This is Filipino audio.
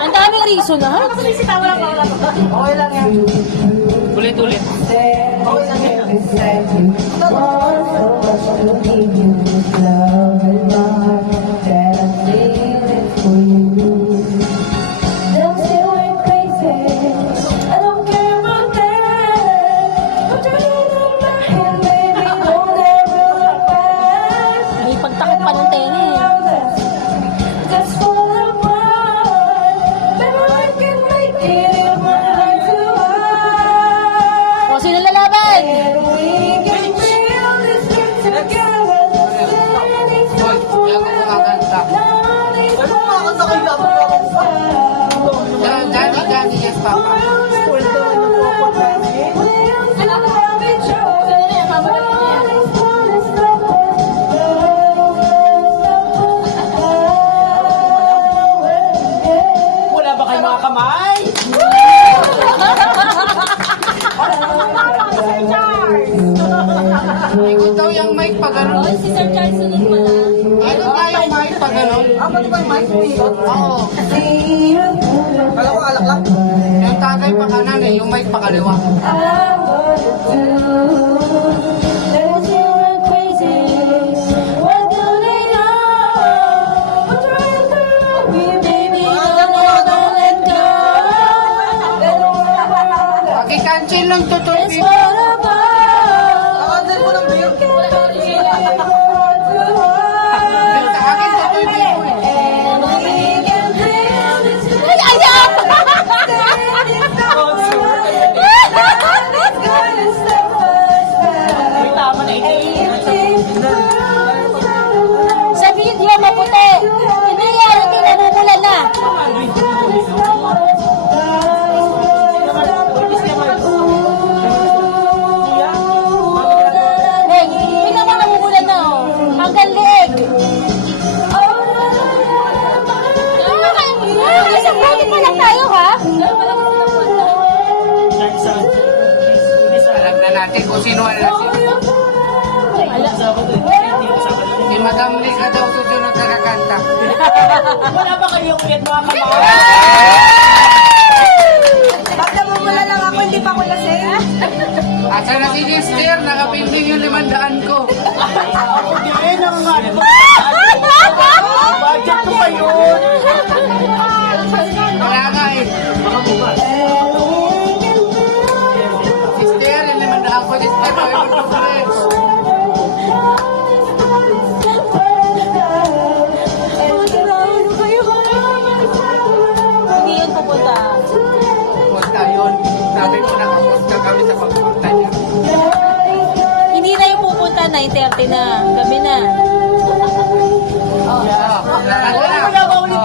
Ang daming reason na. Okay lang yan. Ulit-ulit. Okay lang yan. May pagtakot pa ng tenga eh. O, sino lalaban? Hoy, ako kumakanta. Ano kumakanta kayo dapat Gani, yes, Papa. Wala ba kayo mga kamay? Ikaw daw yung mic pa ganun. Si Sir Charles sunod pa na. Ikaw nga yung mic pa ganun. Pati ba yung mic? Oo. Kala ko alak lang. Yung tagay pa kanan eh, yung mic pa kaliwa. Pag-cancel lang to, Torby. Nakandal mo ng beer. Yung sa akin to, Torby. Ay, ayak! Tama na Sa video, maputi. Hindi yan, hindi namumulan na. Hey, hindi naman namumulan na, oh. Hanggang leeg. Isang buti pa lang tayo, ha? Alam na natin kung sino ang lasing. Si Madam Lisa daw susunod na kakanta. Wala ba kayong ulit mga kamay? Bakit mo mula lang ako, hindi pa ako lasing? Asa na si Lister? Nakapinding yung 500 ko. Ako din, ang nga. Budget ko pa yun. Wala nga eh. Sister, yung 500 ko, Sister. Ay, mo friends. Hindi yun pupunta. Punta yun. Sabi ko nakapunta kami sa pagpunta niya. Hindi na yung pupunta, 9:30 na. Gabi na. Yeah. Wala ba ulit